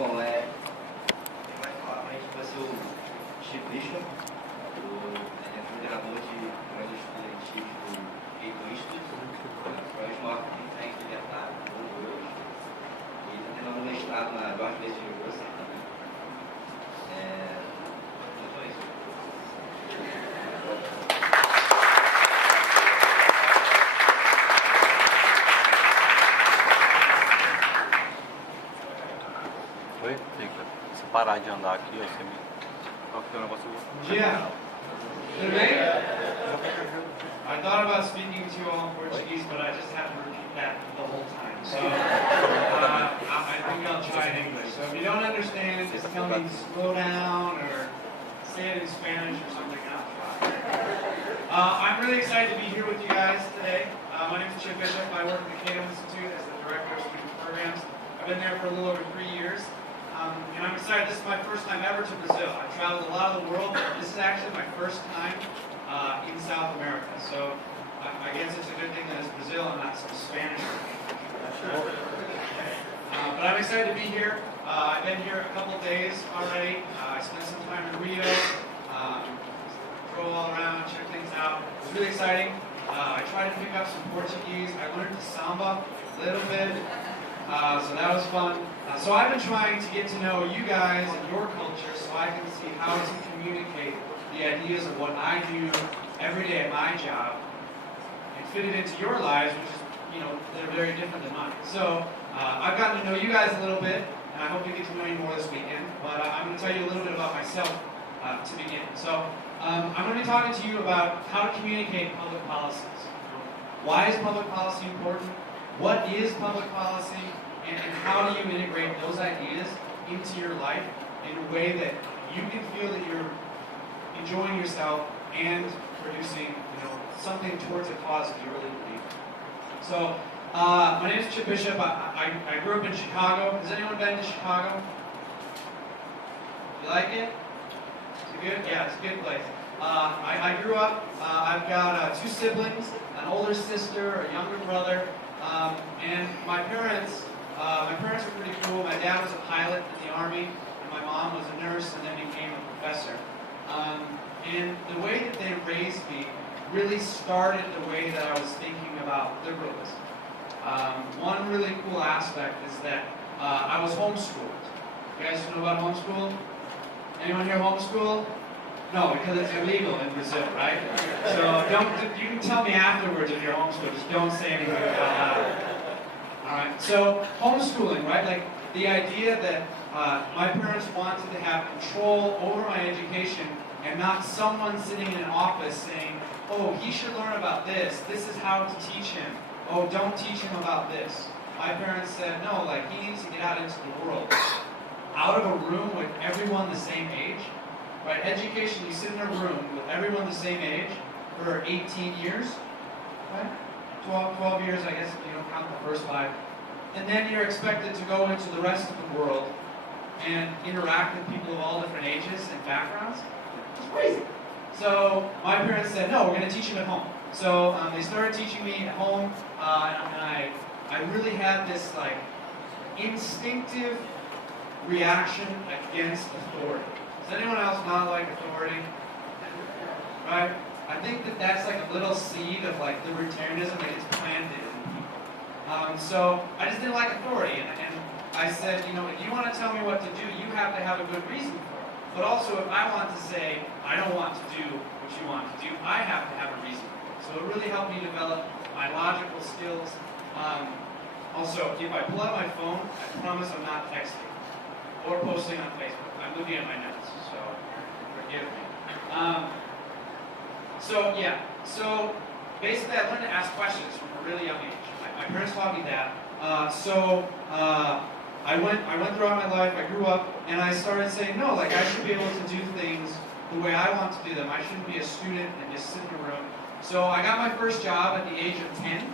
Bom, quem vai falar pra gente vai ser o Chico, ele é coordenador de projetos estudantis do Estudantes, projeto maior que tem em libertar hoje. E está terminando um mestrado na George University também. Então é isso. Oi? Fica. Se parar de andar aqui, você me... Qual que é o negócio? Bom dia. Tudo bem? I thought about speaking to you all in Portuguese, but I just have to repeat that the whole time. So I think I'll try in English. So if you don't understand, just tell me slow down or say it in Spanish or something, and I'll try. I'm really excited to be here with you guys today. My name is Chip Bishop. I work at the Cato Institute as the Director of Student Programs. I've been there for a little over 3 years. And I'm excited. This is my first time ever to Brazil. I've traveled a lot of the world, but this is actually my first time in South America. So I guess it's a good thing that it's Brazil and not some Spanish. But I'm excited to be here. I've been here a couple of days already. I spent some time in Rio, drove all around, checked things out. It was really exciting. I tried to pick up some Portuguese. I learned the samba a little bit. So that was fun. So I've been trying to get to know you guys and your culture so I can see how to communicate the ideas of what I do every day at my job and fit it into your lives, which is, they're very different than mine. So I've gotten to know you guys a little bit, and I hope to get to know you more this weekend. But I'm going to tell you a little bit about myself to begin. So I'm going to be talking to you about how to communicate public policies. Why is public policy important? What is public policy? And how do you integrate those ideas into your life in a way that you can feel that you're enjoying yourself and producing, something towards a cause that you really believe in. So, my name is Chip Bishop. I grew up in Chicago. Has anyone been to Chicago? You like it? Is it good? Yeah, it's a good place. I grew up. I've got 2 siblings, an older sister, a younger brother, and my parents were pretty cool. My dad was a pilot in the Army, and my mom was a nurse and then became a professor. And the way that they raised me really started the way that I was thinking about liberalism. One really cool aspect is that I was homeschooled. You guys know about homeschool? Anyone here homeschool? No, because it's illegal in Brazil, right? So you can tell me afterwards if you're homeschooled, just don't say anything about that. Alright, so homeschooling, right? Like the idea that my parents wanted to have control over my education and not someone sitting in an office saying, oh, he should learn about this. This is how to teach him. Oh, don't teach him about this. My parents said, no, like he needs to get out into the world. Out of a room with everyone the same age. Right? Education, you sit in a room with everyone the same age for 18 years. Right? 12 years, I guess, if you don't count the first 5. And then you're expected to go into the rest of the world and interact with people of all different ages and backgrounds. It's crazy. So my parents said, no, we're going to teach him at home. So they started teaching me at home, and I really had this like instinctive reaction against authority. Does anyone else not like authority? Right? I think that that's like a little seed of like libertarianism that gets planted in people. So I just didn't like authority, and I said, if you want to tell me what to do, you have to have a good reason for it. But also, if I want to say, I don't want to do what you want to do, I have to have a reason for it. So it really helped me develop my logical skills. Also, if I pull out my phone, I promise I'm not texting or posting on Facebook. I'm looking at my notes, so forgive me. So basically I learned to ask questions from a really young age. My parents taught me that. I went throughout my life, I grew up, and I started saying, no, like I should be able to do things the way I want to do them. I shouldn't be a student and just sit in a room. So I got my first job at the age of 10.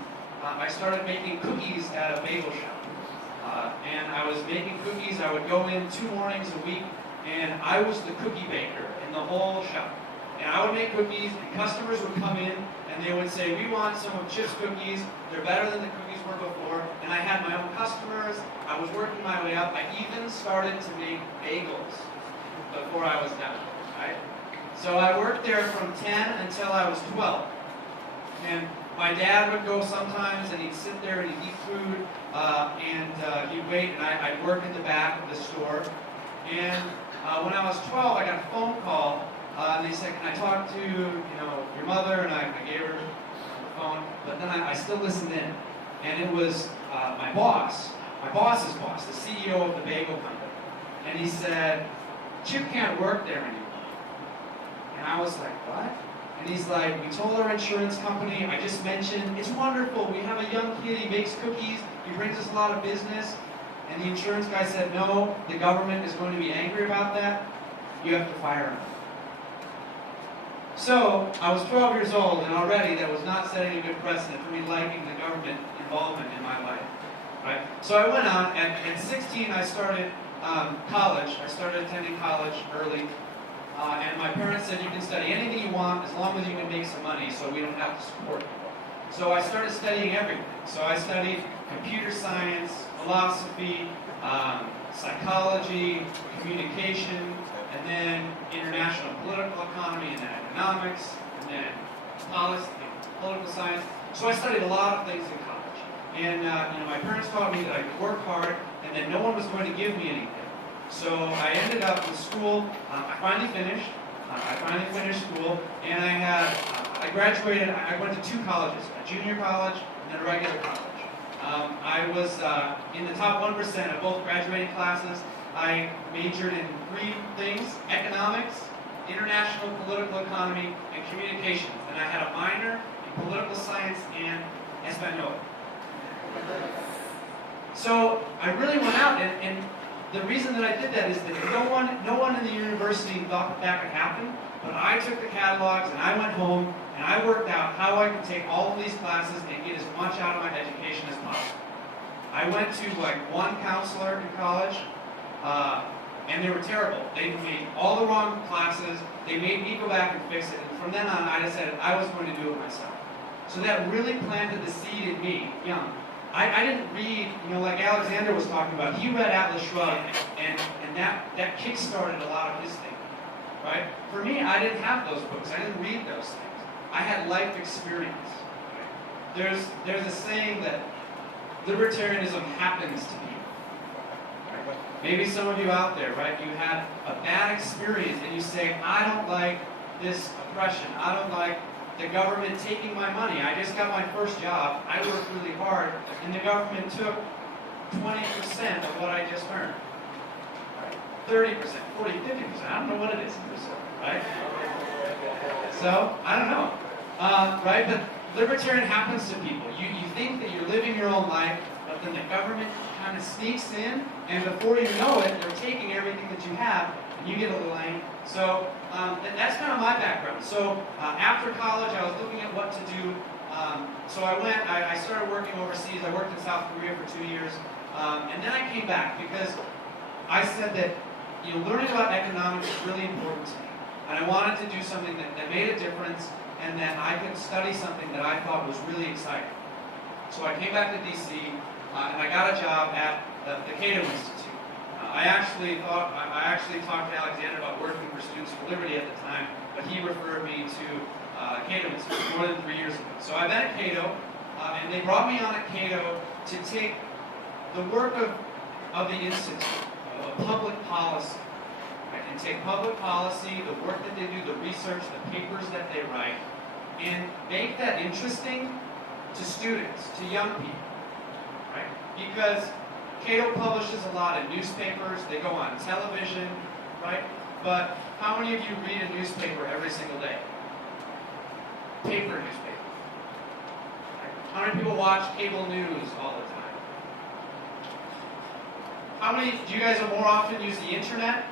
I started making cookies at a bagel shop. And I was making cookies. I would go in 2 mornings a week, and I was the cookie baker in the whole shop. And I would make cookies, and customers would come in, and and they would say, we want some of Chip's cookies. They're better than the cookies were before. And I had my own customers. I was working my way up. I even started to make bagels before I was done, right? So I worked there from 10 until I was 12. And my dad would go sometimes, and he'd sit there and he'd eat food, and he'd wait, and I'd work in the back of the store. And when I was 12, I got a phone call, and they said, can I talk to, your mother? And I gave her the phone, but then I still listened in. And it was my boss's boss, the CEO of the bagel company. And he said, Chip can't work there anymore. And I was like, what? And he's like, we told our insurance company, I just mentioned, it's wonderful, we have a young kid, he makes cookies, he brings us a lot of business. And the insurance guy said, no, the government is going to be angry about that, you have to fire him. So, I was 12 years old, and already that was not setting a good precedent for me liking the government involvement in my life. Right? So I went on, at 16 I started college. I started attending college early. And my parents said, you can study anything you want as long as you can make some money so we don't have to support you. So I started studying everything. So I studied computer science, philosophy, psychology, communication, and then international political economy, and then economics, and then policy, political science. So I studied a lot of things in college. And my parents taught me that I could work hard and that no one was going to give me anything. So I ended up in school. I finally finished. School, and I graduated. I went to two colleges: a junior college and then a regular college. I was in the top 1% of both graduating classes. I majored in 3 things: economics, international political economy, and communications. And I had a minor in political science and Espanol. So I really went out, and the reason that I did that is that no one in the university thought that could happen, but I took the catalogs and I went home and I worked out how I could take all of these classes and get as much out of my education as possible. I went to like one counselor in college, and they were terrible. They made all the wrong classes. They made me go back and fix it. And from then on, I decided I was going to do it myself. So that really planted the seed in me, young. I didn't read, like Alexander was talking about. He read Atlas Shrugged, and that kick-started a lot of his thinking, right? For me, I didn't have those books. I didn't read those things. I had life experience. Right? There's a saying that libertarianism happens to people. Right? Maybe some of you out there, right? You had a bad experience, and you say, I don't like this oppression. I don't like the government taking my money. I just got my first job. I worked really hard, and the government took 20% of what I just earned. Right? 30%, 40, 50%. I don't know what it is in percent, right? So, I don't know. Right? But libertarian happens to people. You think that you're living your own life, but then the government kind of sneaks in, and before you know it, they're taking everything that you have, and you get a little angry. So that's kind of my background. So after college, I was looking at what to do. So I started working overseas. I worked in South Korea for 2 years. And then I came back because I said that learning about economics is really important to me. And I wanted to do something that made a difference and that I could study something that I thought was really exciting. So I came back to DC and I got a job at the Cato Institute. I actually talked to Alexander about working for Students for Liberty at the time, but he referred me to Cato Institute more than 3 years ago. So I've been at Cato, and they brought me on at Cato to take the work of the Institute, of public policy, right? And take public policy, the work that they do, the research, the papers that they write, and make that interesting to students, to young people, right? Because Cato publishes a lot in newspapers, they go on television, right? But how many of you read a newspaper every single day? Paper newspaper. Right? How many people watch cable news all the time? How many, do you guys more often use the internet?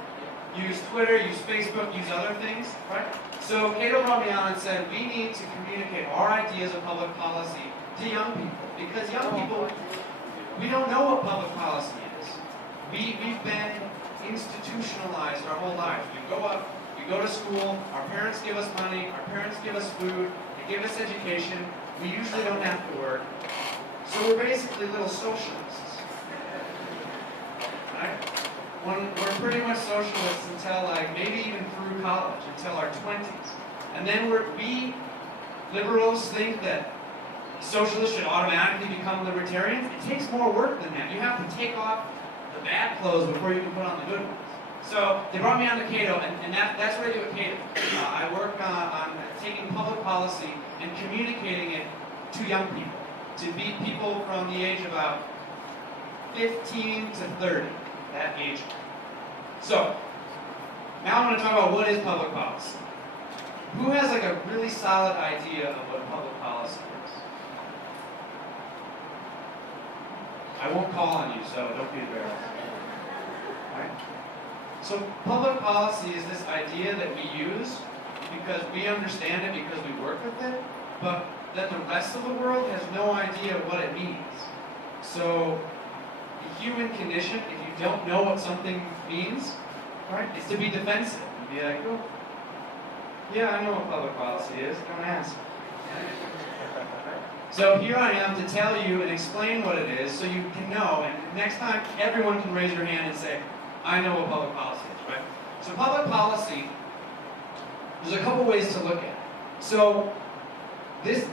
Use Twitter, use Facebook, use other things, right? So Cato brought me on and said, we need to communicate our ideas of public policy to young people. Because young people, we don't know what public policy is. We've been institutionalized our whole lives. We go up, we go to school, our parents give us money, our parents give us food, give us education. We usually don't have to work. So we're basically little socialists. Right? We're pretty much socialists until maybe even through college, until our 20s. And then we liberals think that socialists should automatically become libertarians. It takes more work than that. You have to take off the bad clothes before you can put on the good ones. So they brought me on to Cato, and that's what I do at Cato. I work on taking public policy and communicating it to young people, to be people from the age of about 15 to 30, that age. So, now I'm going to talk about what is public policy. Who has a really solid idea of what public policy is? I won't call on you, so don't be embarrassed. Right? So public policy is this idea that we use because we understand it, because we work with it, but then the rest of the world has no idea what it means. So the human condition, if you don't know what something means, right, is to be defensive and be like, oh, yeah, I know what public policy is, don't ask. So here I am to tell you and explain what it is so you can know, and next time everyone can raise your hand and say, I know what public policy is, right? So public policy, there's a couple ways to look at it. So this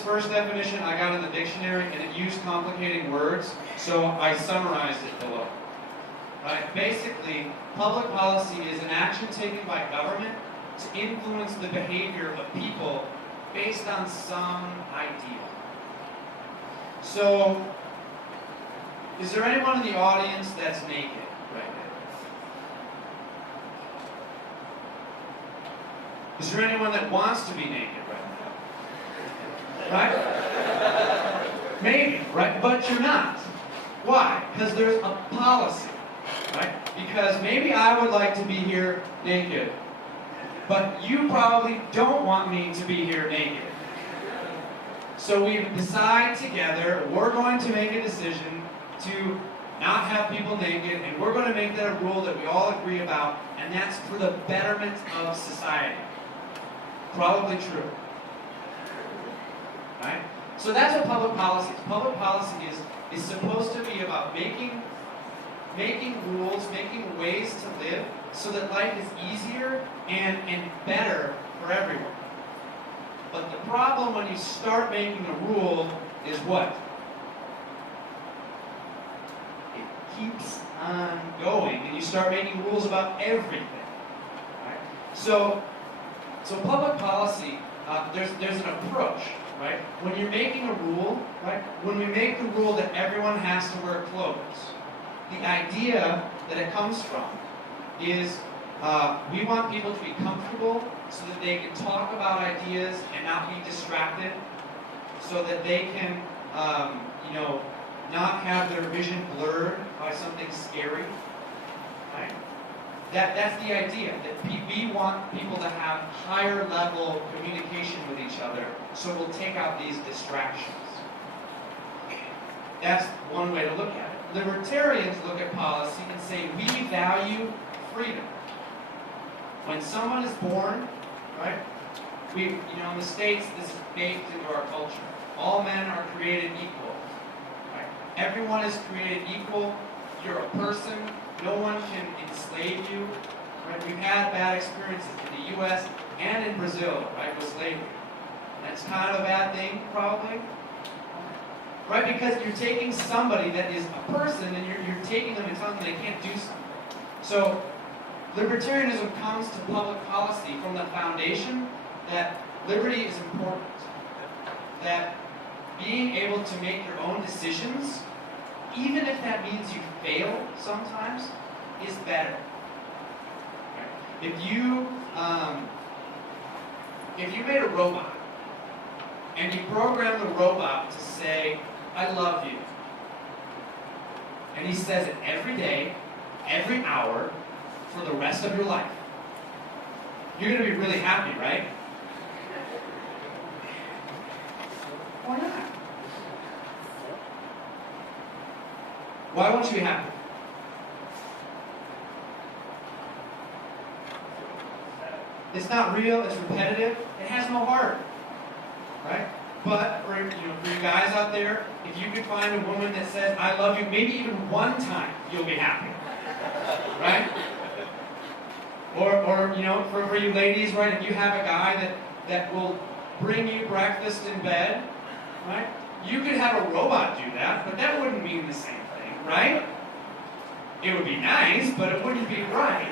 first definition I got in the dictionary, and it used complicating words, so I summarized it below. Right? Basically, public policy is an action taken by government to influence the behavior of people based on some ideal. So, is there anyone in the audience that's naked right now? Is there anyone that wants to be naked right now? Right? Maybe, right? But you're not. Why? Because there's a policy, right? Because maybe I would like to be here naked, but you probably don't want me to be here naked. So we decide together, we're going to make a decision to not have people naked, and we're going to make that a rule that we all agree about, and that's for the betterment of society. Probably true. Right? So that's what public policy is. Public policy is supposed to be about making rules, making ways to live so that life is easier and better for everyone. But the problem when you start making a rule is what? It keeps on going, and you start making rules about everything. Right? So public policy, there's an approach, right? When you're making a rule, right? When we make the rule that everyone has to wear clothes, the idea that it comes from is we want people to be comfortable so that they can talk about ideas and not be distracted, so that they can, not have their vision blurred by something scary. Right? That's the idea, that we want people to have higher level communication with each other, so we'll take out these distractions. That's one way to look at it. Libertarians look at policy and say, we value freedom. When someone is born, right, in the States, this is baked into our culture. All men are created equal. Right? Everyone is created equal. You're a person. No one can enslave you. Right? We've had bad experiences in the U.S. and in Brazil, right, with slavery. That's kind of a bad thing, probably. Right? Because you're taking somebody that is a person and you're taking them and telling them they can't do something. So, libertarianism comes to public policy from the foundation that liberty is important. That being able to make your own decisions, even if that means you fail sometimes, is better. Right? If you made a robot and you program the robot to say, I love you, and he says it every day, every hour, for the rest of your life, you're going to be really happy, right? Why not? Why won't you be happy? It's not real, it's repetitive, it has no heart. right? But for you guys out there, if you could find a woman that says, I love you, maybe even one time, you'll be happy. Right? Or for you ladies, right, if you have a guy that will bring you breakfast in bed, right? You could have a robot do that, but that wouldn't mean the same thing, right? It would be nice, but it wouldn't be right.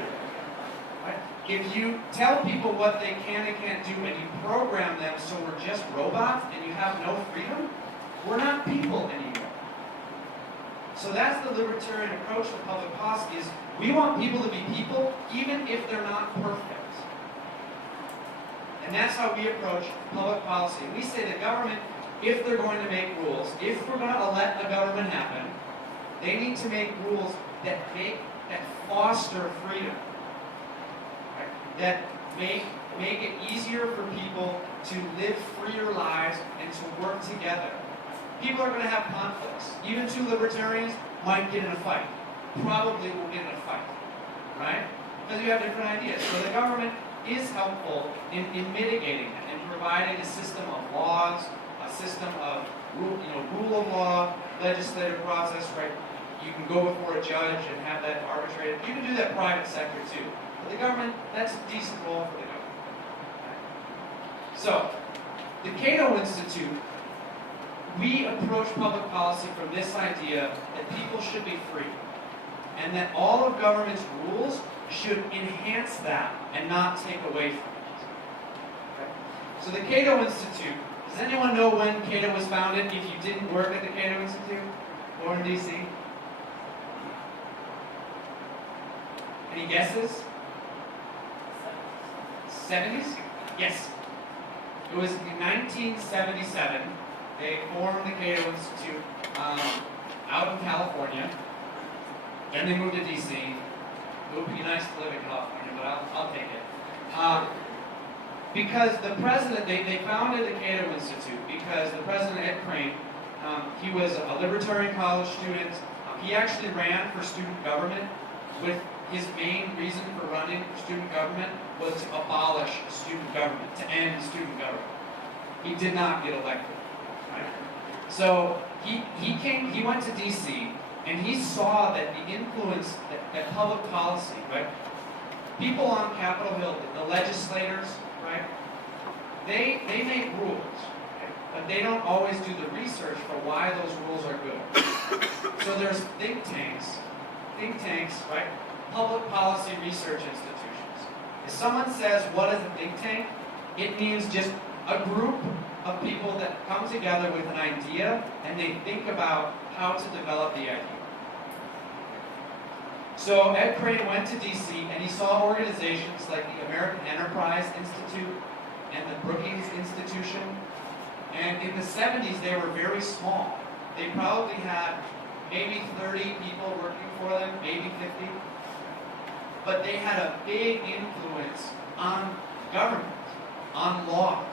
If you tell people what they can and can't do and you program them so we're just robots and you have no freedom, we're not people anymore. So that's the libertarian approach to public policy is we want people to be people even if they're not perfect. And that's how we approach public policy. We say the government, if they're going to make rules, if we're going to let the government happen, they need to make rules that foster freedom. That make it easier for people to live freer lives and to work together. People are going to have conflicts. Even two libertarians might get in a fight. Probably will get in a fight, right? Because you have different ideas. So the government is helpful in mitigating that, in providing a system of laws, a system of rule of law, legislative process, right? You can go before a judge and have that arbitrated. You can do that private sector too. But the government, that's a decent role for the government. So, the Cato Institute, we approach public policy from this idea that people should be free. And that all of government's rules should enhance that and not take away from it. Okay? So the Cato Institute, does anyone know when Cato was founded if you didn't work at the Cato Institute or in D.C.? Any guesses? 70s? Yes. It was in 1977. They formed the Cato Institute out in California. Then they moved to D.C. It would be nice to live in California, but I'll take it. Because the president, they founded the Cato Institute because the president, Ed Crane, he was a libertarian college student. He actually ran for student government with his main reason for running for student government was to abolish student government, to end student government. He did not get elected. Right? So he went to D.C., and he saw that the influence that public policy, right? People on Capitol Hill, the legislators, right? They make rules, okay? But they don't always do the research for why those rules are good. So there's think tanks, right? Public policy research institutions. If someone says, what is a think tank? It means just a group of people that come together with an idea and they think about how to develop the idea. So Ed Crane went to D.C. and he saw organizations like the American Enterprise Institute and the Brookings Institution. And in the 70s, they were very small. They probably had maybe 30 people working for them, maybe 50. But they had a big influence on government, on laws.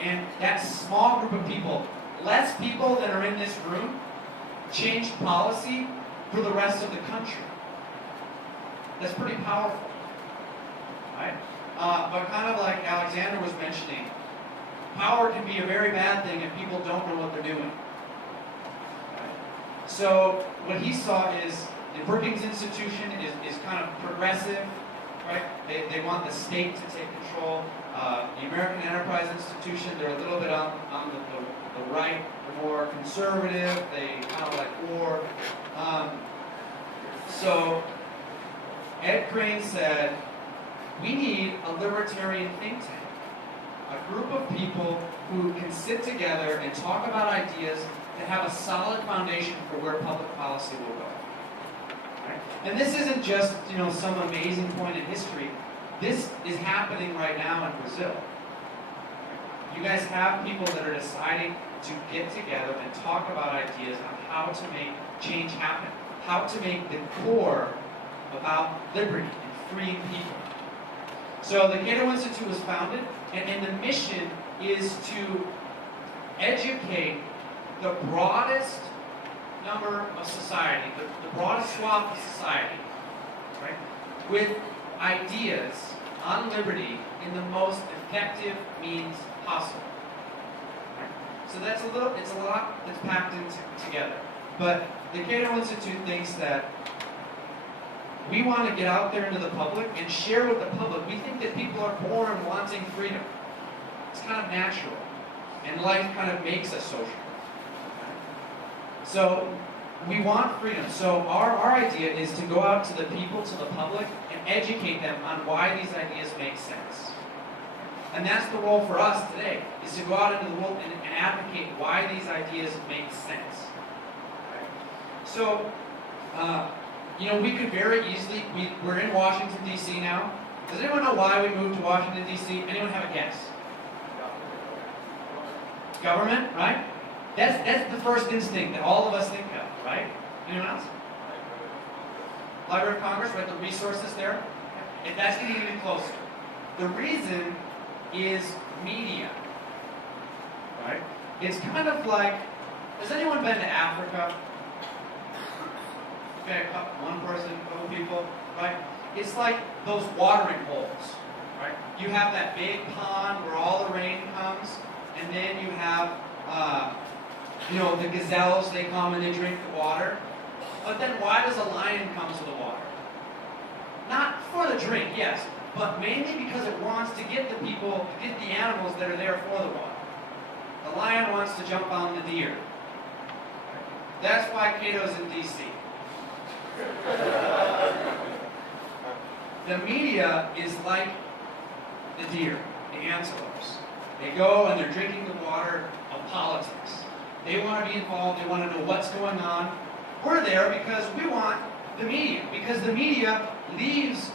And that small group of people, less people that are in this room, changed policy for the rest of the country. That's pretty powerful, right? But kind of like Alexander was mentioning, power can be a very bad thing if people don't know what they're doing. Right? So what he saw is the Brookings Institution is kind of progressive, right? They want the state to take control. The American Enterprise Institution, they're a little bit on the right, they're more conservative, they kind of like war. So Ed Crane said, we need a libertarian think tank, a group of people who can sit together and talk about ideas that have a solid foundation for where public policy will go. Right? And this isn't just some amazing point in history. This is happening right now in Brazil. You guys have people that are deciding to get together and talk about ideas on how to make change happen, how to make the core about liberty and freeing people. So the Cato Institute was founded, and the mission is to educate the broadest number of society, the broadest swath of society, right, with ideas on liberty in the most effective means possible. So it's a lot that's packed together. But the Cato Institute thinks that we want to get out there into the public and share with the public. We think that people are born wanting freedom. It's kind of natural. And life kind of makes us social. So we want freedom. So our idea is to go out to the people, to the public, and educate them on why these ideas make sense. And that's the role for us today, is to go out into the world and advocate why these ideas make sense. So, we could very easily, we're in Washington, D.C. now. Does anyone know why we moved to Washington, D.C.? Anyone have a guess? Government, right? That's the first instinct that all of us think of, right? Anyone else? Library of Congress, right? The resources there. If that's getting even closer. The reason is media, right? It's kind of like, has anyone been to Africa? Okay, one person, a couple people, right? It's like those watering holes, right? You have that big pond where all the rain comes, and then you have, the gazelles, they come and they drink the water. But then why does a lion come to the water? Not for the drink, yes, but mainly because it wants to get the people, to get the animals that are there for the water. The lion wants to jump on the deer. That's why Cato's in D.C. The media is like the deer, the antelopes. They go and they're drinking the water of politics. They want to be involved, they want to know what's going on. We're there because we want the media, because the media leaves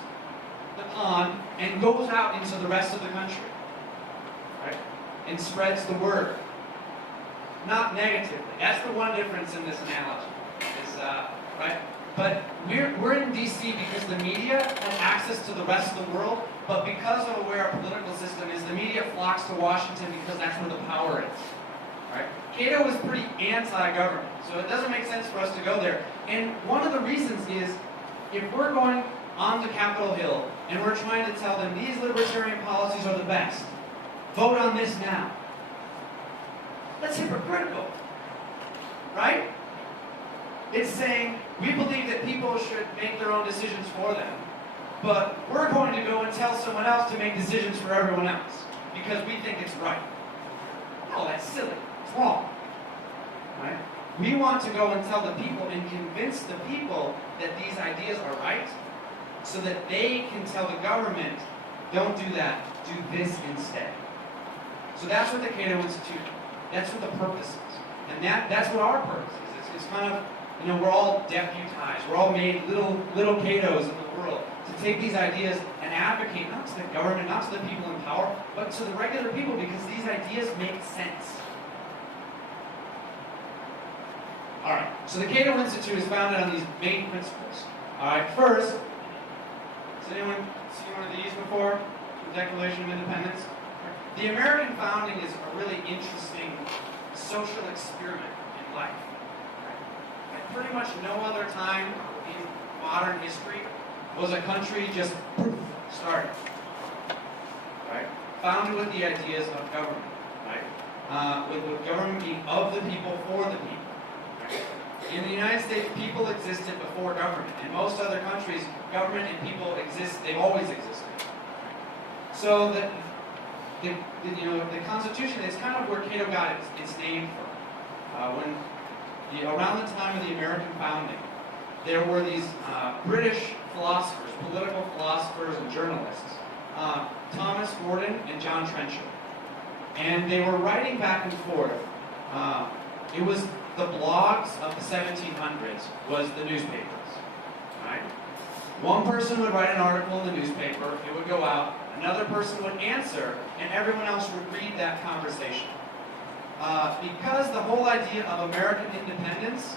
the pond and goes out into the rest of the country, right? And spreads the word. Not negatively. That's the one difference in this analogy, right? But we're in D.C. because the media has access to the rest of the world, but because of where our political system is, the media flocks to Washington because that's where the power is. Right? Cato is pretty anti-government, so it doesn't make sense for us to go there. And one of the reasons is, if we're going on the Capitol Hill and we're trying to tell them these libertarian policies are the best, vote on this now. That's hypocritical, right? It's saying, we believe that people should make their own decisions for them, but we're going to go and tell someone else to make decisions for everyone else, because we think it's right. No, that's silly. It's wrong. Right? We want to go and tell the people and convince the people that these ideas are right, so that they can tell the government, don't do that, do this instead. So that's what the Cato Institute, that's what the purpose is. And that's what our purpose is. It's kind of, we're all deputized. We're all made little Catos in the world to take these ideas and advocate, not to the government, not to the people in power, but to the regular people, because these ideas make sense. All right, so the Cato Institute is founded on these main principles. All right, first, has anyone seen one of these before? The Declaration of Independence? The American founding is a really interesting social experiment in life. At pretty much no other time in modern history was a country just poof, started. Right? Founded with the ideas of government. Right? With government being of the people, for the people. In the United States, people existed before government. In most other countries, government and people exist, they've always existed. So the Constitution is kind of where Cato got its name from. Around the time of the American founding, there were these British philosophers, political philosophers and journalists, Thomas Gordon and John Trenchard. And they were writing back and forth. It was the blogs of the 1700s was the newspapers, right? One person would write an article in the newspaper, it would go out, another person would answer, and everyone else would read that conversation. Because the whole idea of American independence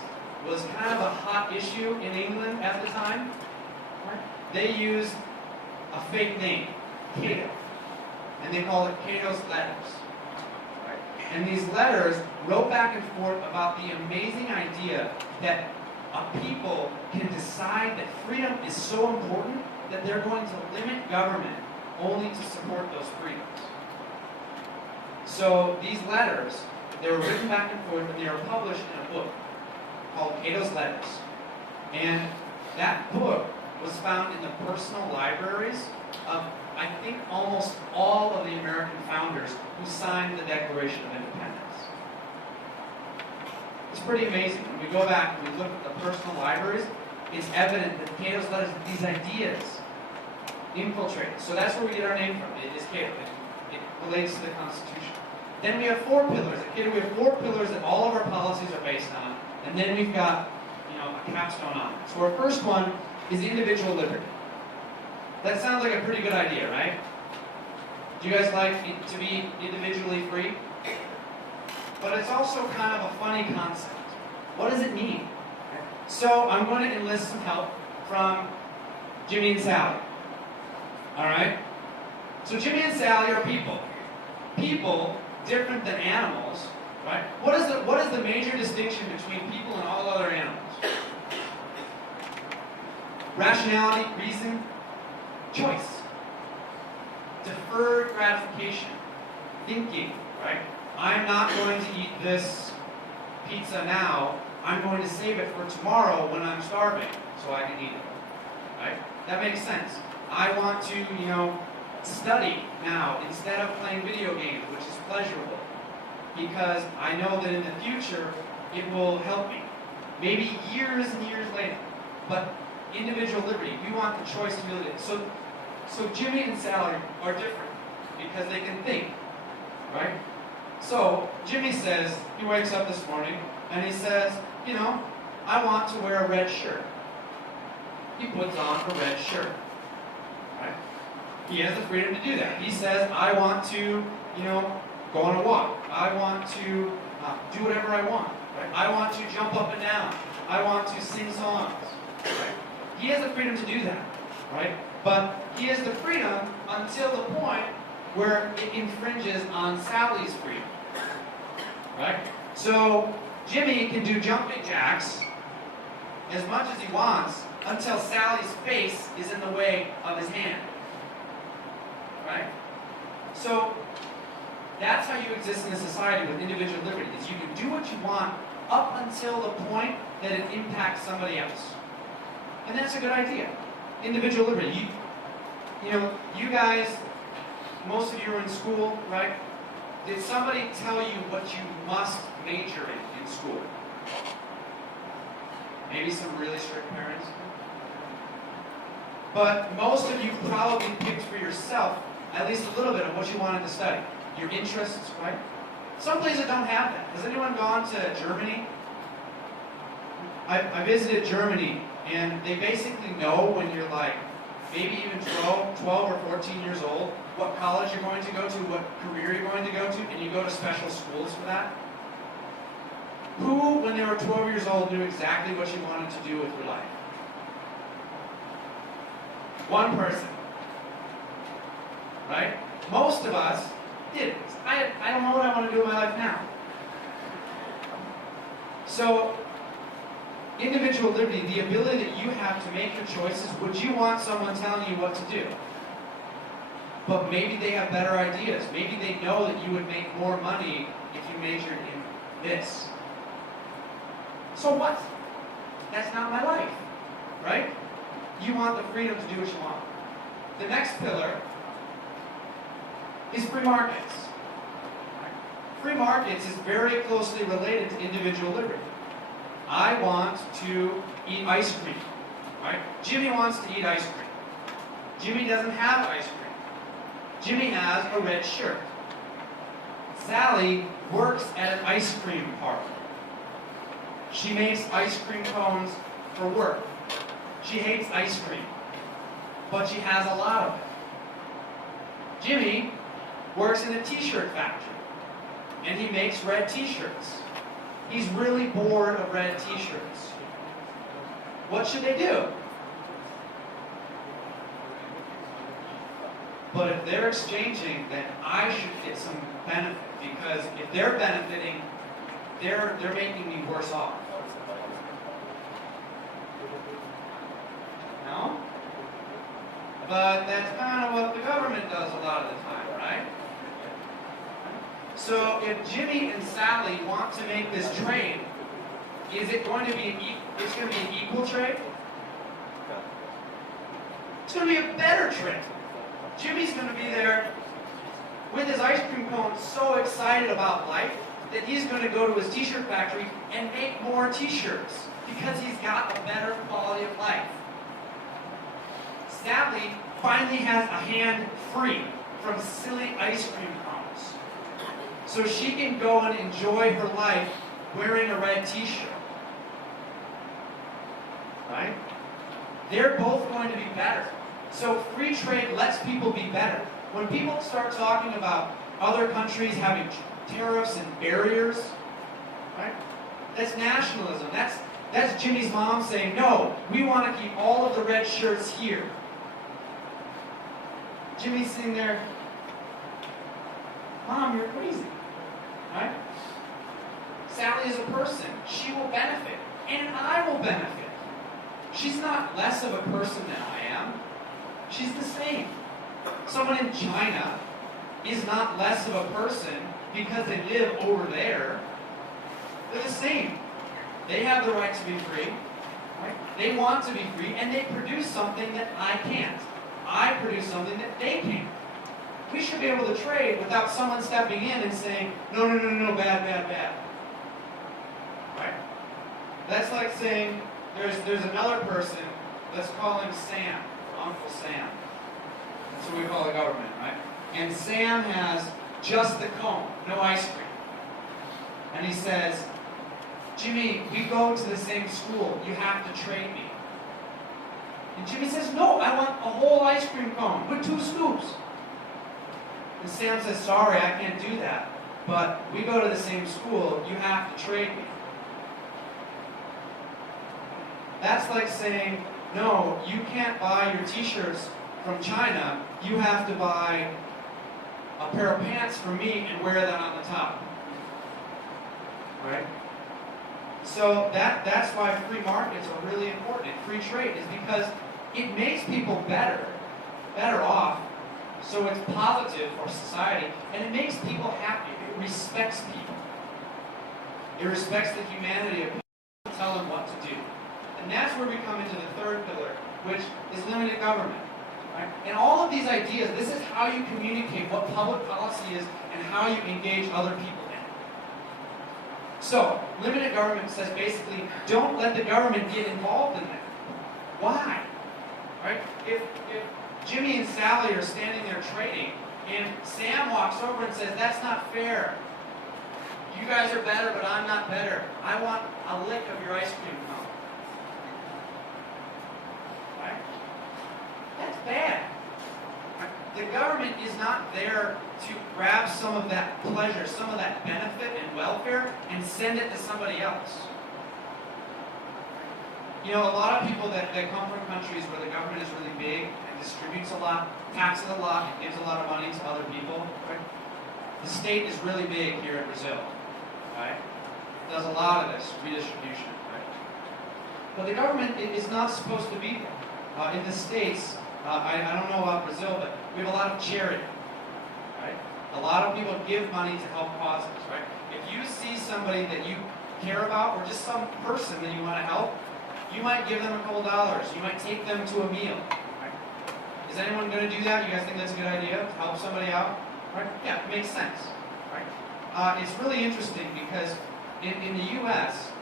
was kind of a hot issue in England at the time, they used a fake name, Cato, and they called it Cato's Letters. And these letters wrote back and forth about the amazing idea that a people can decide that freedom is so important that they're going to limit government only to support those freedoms. So these letters They were written back and forth, and they were published in a book called Cato's Letters. And that book was found in the personal libraries of, I think, almost all of the American founders who signed the Declaration of Independence. It's pretty amazing. When we go back and we look at the personal libraries, it's evident that Cato's Letters, these ideas, infiltrated. So that's where we get our name from. It is Cato. It relates to the Constitution. Then we have 4 pillars. At Cato, we have 4 pillars that all of our policies are based on. And then we've got, a capstone on it. So our first one is individual liberty. That sounds like a pretty good idea, right? Do you guys like to be individually free? But it's also kind of a funny concept. What does it mean? So I'm going to enlist some help from Jimmy and Sally. Alright? So Jimmy and Sally are people. People different than animals, right? What is the major distinction between people and all other animals? Rationality, reason, choice. Deferred gratification. Thinking, right? I'm not going to eat this pizza now. I'm going to save it for tomorrow when I'm starving so I can eat it. Right? That makes sense. I want to, study now instead of playing video games, which is pleasurable, because I know that in the future it will help me. Maybe years and years later. But individual liberty, we want the choice to be able to. So Jimmy and Sally are different because they can think, right? So Jimmy says, he wakes up this morning and he says, I want to wear a red shirt. He puts on a red shirt, right? He has the freedom to do that. He says, I want to, go on a walk. I want to do whatever I want. Right? I want to jump up and down. I want to sing songs. Right? He has the freedom to do that, right? But he has the freedom until the point where it infringes on Sally's freedom, right? So Jimmy can do jumping jacks as much as he wants until Sally's face is in the way of his hand, right? So that's how you exist in a society with individual liberty, is you can do what you want up until the point that it impacts somebody else. And that's a good idea. Individual liberty. You guys, most of you are in school, right? Did somebody tell you what you must major in school? Maybe some really strict parents. But most of you probably picked for yourself at least a little bit of what you wanted to study. Your interests, right? Some places don't have that. Has anyone gone to Germany? I visited Germany, and they basically know when you're like maybe even 12 or 14 years old what college you're going to go to, what career you're going to go to, and you go to special schools for that. Who, when they were 12 years old, knew exactly what you wanted to do with your life? One person. Right? Most of us didn't. I don't know what I want to do with my life now. So, individual liberty, the ability that you have to make your choices, would you want someone telling you what to do? But maybe they have better ideas. Maybe they know that you would make more money if you majored in this. So what? That's not my life, right? You want the freedom to do what you want. The next pillar is free markets. Free markets is very closely related to individual liberty. I want to eat ice cream, right? Jimmy wants to eat ice cream. Jimmy doesn't have ice cream. Jimmy has a red shirt. Sally works at an ice cream parlor. She makes ice cream cones for work. She hates ice cream, but she has a lot of it. Jimmy works in a t-shirt factory, and he makes red t-shirts. He's really bored of red t-shirts. What should they do? But if they're exchanging, then I should get some benefit, because if they're benefiting, they're making me worse off. No? But that's kind of what the government does a lot of the time, right? So if Jimmy and Sally want to make this trade, is it going to be it's going to be an equal trade? It's going to be a better trade. Jimmy's going to be there with his ice cream cone, so excited about life that he's going to go to his t-shirt factory and make more t-shirts because he's got a better quality of life. Sally finally has a hand free from silly ice cream cones, so she can go and enjoy her life wearing a red t-shirt. Right? They're both going to be better. So free trade lets people be better. When people start talking about other countries having tariffs and barriers, right? That's nationalism. That's Jimmy's mom saying, no, we want to keep all of the red shirts here. Jimmy's sitting there, Mom, you're crazy. Right? Sally is a person. She will benefit. And I will benefit. She's not less of a person than I am. She's the same. Someone in China is not less of a person because they live over there. They're the same. They have the right to be free. Right? They want to be free, and they produce something that I can't. I produce something that they can't. We should be able to trade without someone stepping in and saying, no, no, no, no, bad, bad, bad. Right? That's like saying, there's another person, let's call him Sam, Uncle Sam. That's what we call the government, right? And Sam has just the cone, no ice cream. And he says, Jimmy, we go to the same school, you have to trade me. And Jimmy says, no, I want a whole ice cream cone with 2 scoops. And Sam says, sorry, I can't do that, but we go to the same school, you have to trade me. That's like saying, no, you can't buy your t-shirts from China, you have to buy a pair of pants for me and wear that on the top. Right? So that's why free markets are really important. Free trade is because it makes people better off, so it's positive for society, and it makes people happy. It respects people. It respects the humanity of people to tell them what to do. And that's where we come into the third pillar, which is limited government. Right? And all of these ideas, this is how you communicate what public policy is and how you engage other people in it. So, limited government says basically, don't let the government get involved in that. Why? Right? If Jimmy and Sally are standing there trading, and Sam walks over and says, that's not fair. You guys are better, but I'm not better. I want a lick of your ice cream cone. Right? That's bad. Right? The government is not there to grab some of that pleasure, some of that benefit and welfare, and send it to somebody else. You know, a lot of people that come from countries where the government is really big and distributes a lot, taxes a lot, and gives a lot of money to other people. Right? The state is really big here in Brazil. Right? Does a lot of this redistribution. Right? But the government is not supposed to be there. In the States, I don't know about Brazil, but we have a lot of charity. Right? A lot of people give money to help causes. Right? If you see somebody that you care about, or just some person that you want to help, you might give them a couple dollars. You might take them to a meal. Right? Is anyone going to do that? You guys think that's a good idea? To help somebody out? Right? Yeah, it makes sense. Right? It's really interesting because in the U.S.,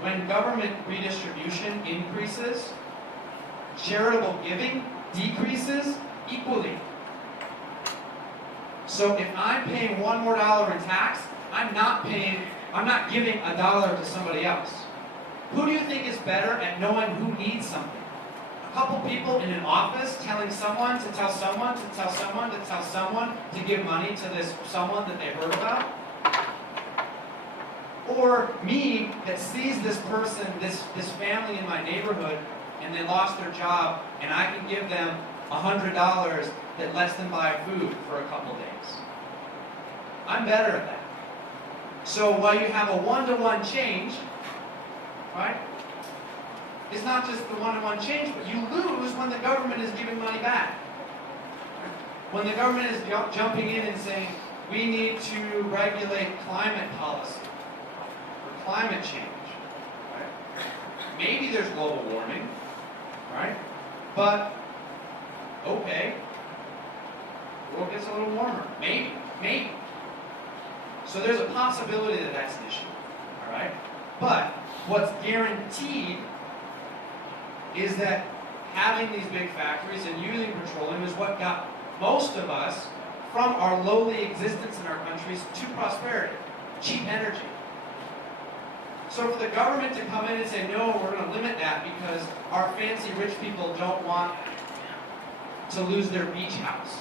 when government redistribution increases, charitable giving decreases equally. So if I'm paying $1 more in tax, I'm not giving $1 to somebody else. Who do you think is better at knowing who needs something? A couple people in an office telling someone to tell someone to tell someone to tell someone to give money to this someone that they heard about? Or me that sees this person, this family in my neighborhood, and they lost their job, and I can give them $100 that lets them buy food for a couple days. I'm better at that. So while you have a one-to-one change, right? It's not just the one-to-one change, but you lose when the government is giving money back. When the government is jumping in and saying, we need to regulate climate policy or climate change. Right? Maybe there's global warming, right? But okay, the world gets a little warmer. Maybe. So there's a possibility that that's an issue. All right? But what's guaranteed is that having these big factories and using petroleum is what got most of us from our lowly existence in our countries to prosperity, cheap energy. So for the government to come in and say, no, we're going to limit that because our fancy rich people don't want to lose their beach house,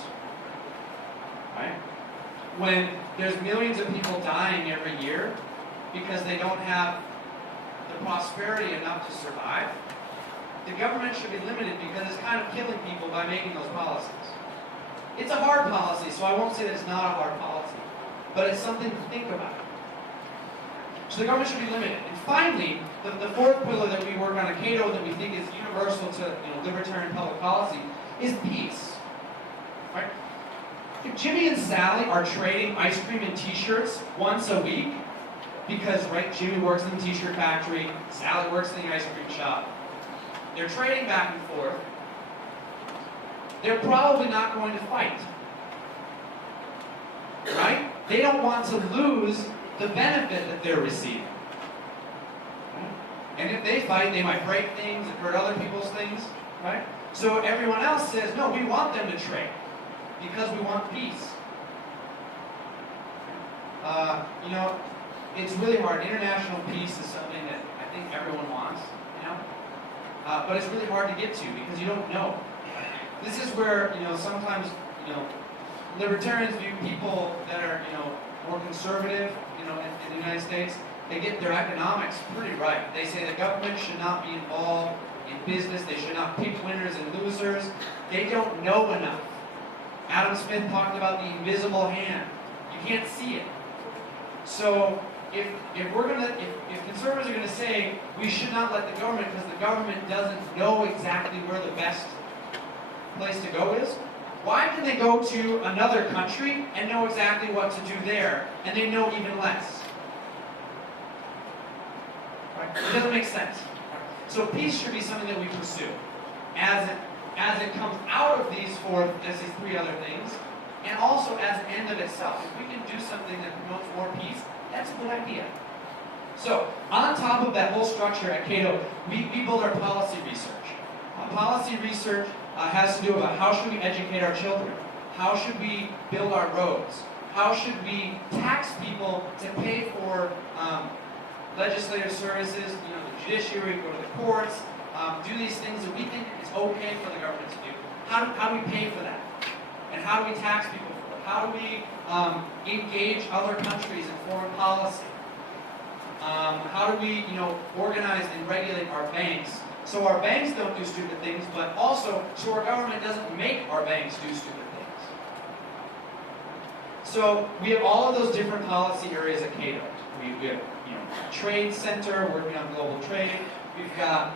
right? When there's millions of people dying every year because they don't have the prosperity enough to survive, the government should be limited because it's kind of killing people by making those policies. It's a hard policy, so I won't say that it's not a hard policy, but it's something to think about. So the government should be limited. And finally, the fourth pillar that we work on at Cato that we think is universal to libertarian public policy is peace. Right? If Jimmy and Sally are trading ice cream and t-shirts once a week, because right, Jimmy works in the t-shirt factory, Sally works in the ice cream shop, they're trading back and forth, they're probably not going to fight. Right? They don't want to lose the benefit that they're receiving. And if they fight, they might break things and hurt other people's things. Right? So everyone else says, no, we want them to trade because we want peace. It's really hard. International peace is something that I think everyone wants, but it's really hard to get to because you don't know. This is where, sometimes, libertarians view people that are, more conservative, in the United States, they get their economics pretty right. They say the government should not be involved in business. They should not pick winners and losers. They don't know enough. Adam Smith talked about the invisible hand. You can't see it. So if conservatives are going to say we should not let the government because the government doesn't know exactly where the best place to go is, why can they go to another country and know exactly what to do there, and they know even less? Right? It doesn't make sense. So peace should be something that we pursue as it comes out of these three other things, and also as an end of itself. If we can do something that promotes more peace, that's a good idea. So, on top of that whole structure at Cato, we build our policy research. Policy research has to do about how should we educate our children? How should we build our roads? How should we tax people to pay for legislative services, the judiciary, go to the courts, do these things that we think is okay for the government to do? How do we pay for that? And how do we tax people for it? How do we engage other countries in foreign policy? How do we, organize and regulate our banks so our banks don't do stupid things, but also so our government doesn't make our banks do stupid things? So we have all of those different policy areas at Cato. We have, trade center working on global trade. We've got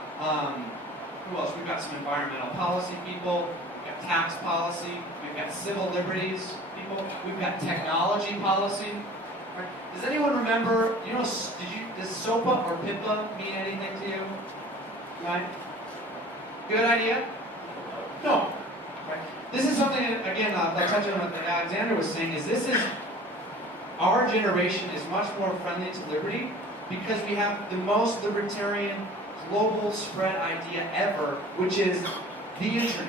who else? We've got some environmental policy people. We've got tax policy. We've got civil liberties people. We've got technology policy. Right? Does anyone remember? Does SOPA or PIPA mean anything to you? Right? Good idea? No. Right? This is something that, again, I touch on what Alexander was saying. Our generation is much more friendly to liberty because we have the most libertarian global spread idea ever, which is the internet.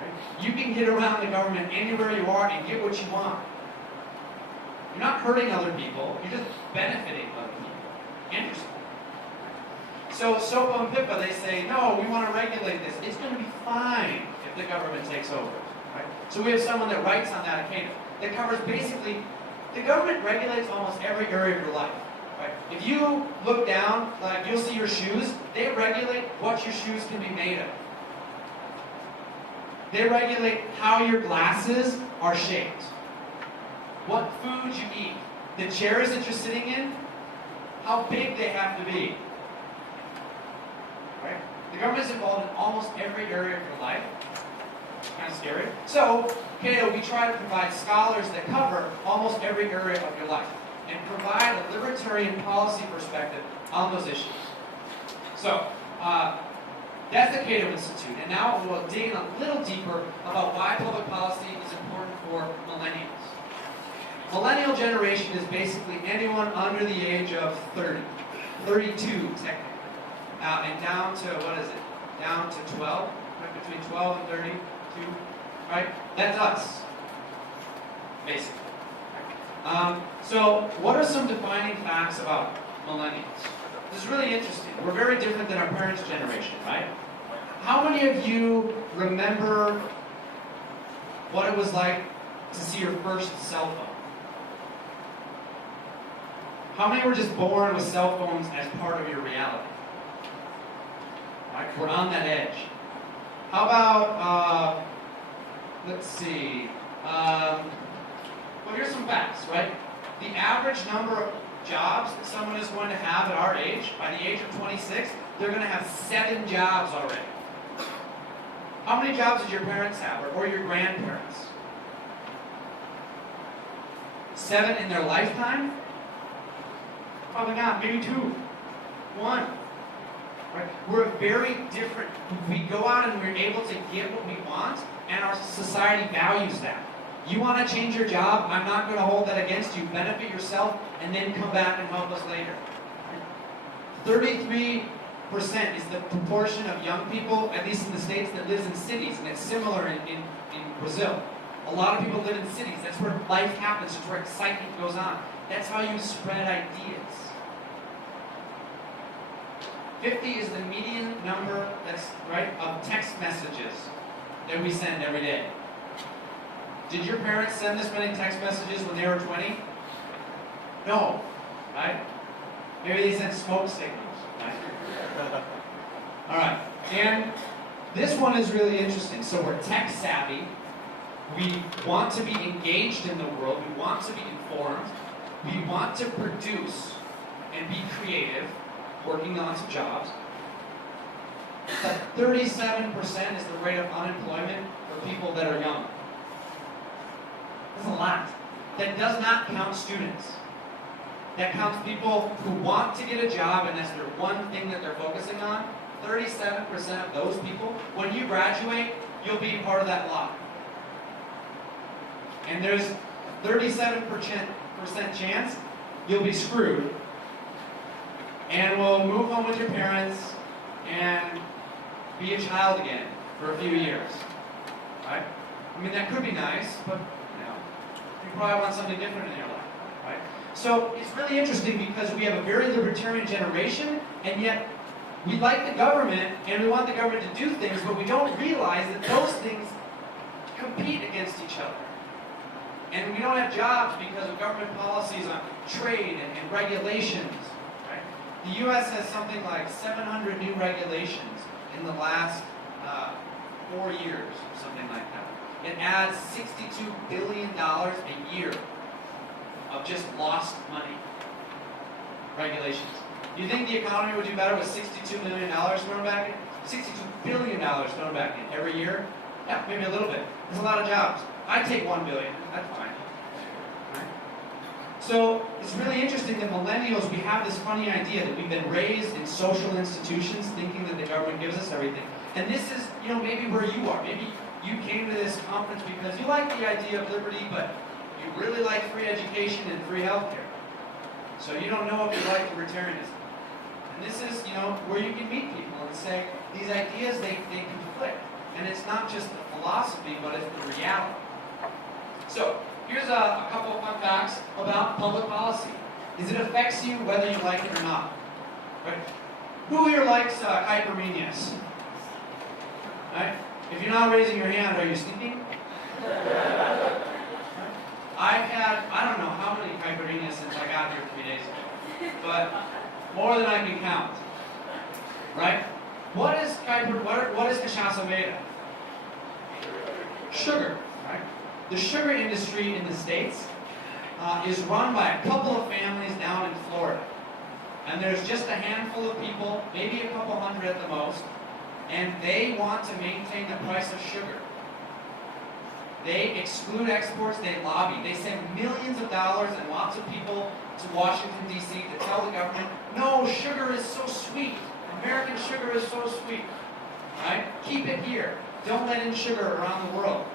Right? You can get around the government anywhere you are and get what you want. You're not hurting other people, you're just benefiting other people. Interesting. So SOPA and PIPA, they say, no, we want to regulate this. It's going to be fine if the government takes over. Right? So we have someone that writes on that at Cato that covers basically, the government regulates almost every area of your life. Right? If you look down, you'll see your shoes, they regulate what your shoes can be made of. They regulate how your glasses are shaped, what foods you eat, the chairs that you're sitting in, how big they have to be. Right? The government is involved in almost every area of your life. Kind of scary. So, Cato, we try to provide scholars that cover almost every area of your life and provide a libertarian policy perspective on those issues. So, that's the Cato Institute, and now we'll dig in a little deeper about why public policy is important for millennials. Millennial generation is basically anyone under the age of 30, 32 technically, and down to, what is it, down to 12, right? Between 12 and 32, right? That's us, basically. So what are some defining facts about millennials? This is really interesting. We're very different than our parents' generation, right? How many of you remember what it was like to see your first cell phone? How many were just born with cell phones as part of your reality? Right? We're on that edge. How about, let's see, well, here's some facts, right? The average number of jobs that someone is going to have at our age, by the age of 26, they're going to have 7 jobs already. How many jobs did your parents have, or your grandparents? 7 in their lifetime? Probably not, maybe 2. 1. Right? We're very different. We go out and we're able to get what we want, and our society values that. You want to change your job? I'm not going to hold that against you. Benefit yourself, and then come back and help us later. 33% is the proportion of young people, at least in the States, that lives in cities, and it's similar in Brazil. A lot of people live in cities. That's where life happens. That's where excitement goes on. That's how you spread ideas. 50 is the median number, that's right, of text messages that we send every day. Did your parents send this many text messages when they were 20? No, right? Maybe they sent smoke signals, right? All right, and this one is really interesting. So we're tech savvy. We want to be engaged in the world. We want to be informed. We want to produce and be creative, working on some jobs. But 37% is the rate of unemployment for people that are young. That's a lot. That does not count students. That counts people who want to get a job and that's their one thing that they're focusing on. 37% of those people, when you graduate, you'll be part of that lot. And there's a 37% chance you'll be screwed and will move home with your parents and be a child again for a few years. Right? I mean, that could be nice, but you probably want something different in your life. Right? So it's really interesting because we have a very libertarian generation, and yet we like the government and we want the government to do things, but we don't realize that those things compete against each other. And we don't have jobs because of government policies on trade and regulations. Right? The U.S. has something like 700 new regulations in the last 4 years, something like that. It adds $62 billion a year of just lost money. Regulations. Do you think the economy would do better with $62 million thrown back in? $62 billion thrown back in every year? Yeah, maybe a little bit. There's a lot of jobs. I'd take $1 billion. That's fine. Right? So it's really interesting that millennials, we have this funny idea that we've been raised in social institutions thinking that the government gives us everything. And this is, maybe where you are. Maybe you came to this conference because you like the idea of liberty, but you really like free education and free healthcare. So you don't know if you like libertarianism. And this is, where you can meet people and say, these ideas, they conflict. And it's not just the philosophy, but it's the reality. So, here's a couple of fun facts about public policy. It affects you whether you like it or not. Right? Who here likes hypermenius? Right? If you're not raising your hand, are you sleeping? I've had, I don't know how many hypermenius since I got here 3 days ago, but more than I can count. Right? What is cachaça made of? Sugar. Right? The sugar industry in the States is run by a couple of families down in Florida. And there's just a handful of people, maybe a couple hundred at the most, and they want to maintain the price of sugar. They exclude exports, they lobby. They send millions of dollars and lots of people to Washington, D.C. to tell the government, no, sugar is so sweet. American sugar is so sweet. Right? Keep it here. Don't let in sugar around the world.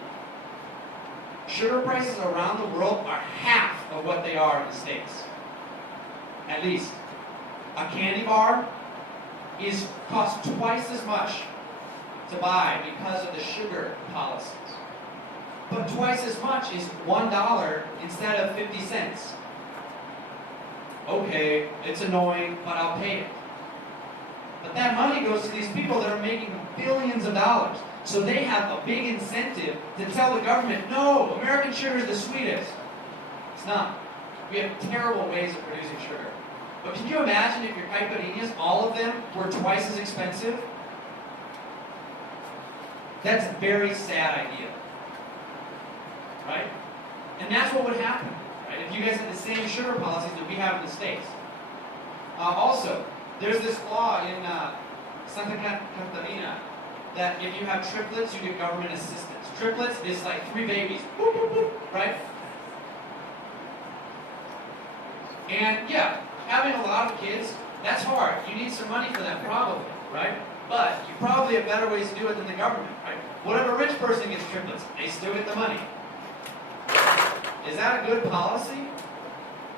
Sugar prices around the world are half of what they are in the States. At least. A candy bar costs twice as much to buy because of the sugar policies. But twice as much is $1 instead of 50 cents. Okay, it's annoying, but I'll pay it. But that money goes to these people that are making billions of dollars. So they have a big incentive to tell the government, no, American sugar is the sweetest. It's not. We have terrible ways of producing sugar. But can you imagine if your caipirinhas, all of them, were twice as expensive? That's a very sad idea. Right? And that's what would happen, right? If you guys had the same sugar policies that we have in the States. Also, there's this law in Santa Catarina that if you have triplets, you get government assistance. Triplets is like 3 babies, boop, boop, boop, right? And yeah, having a lot of kids, that's hard. You need some money for that, probably, right? But you probably have better ways to do it than the government, right? What if a rich person gets triplets? They still get the money. Is that a good policy?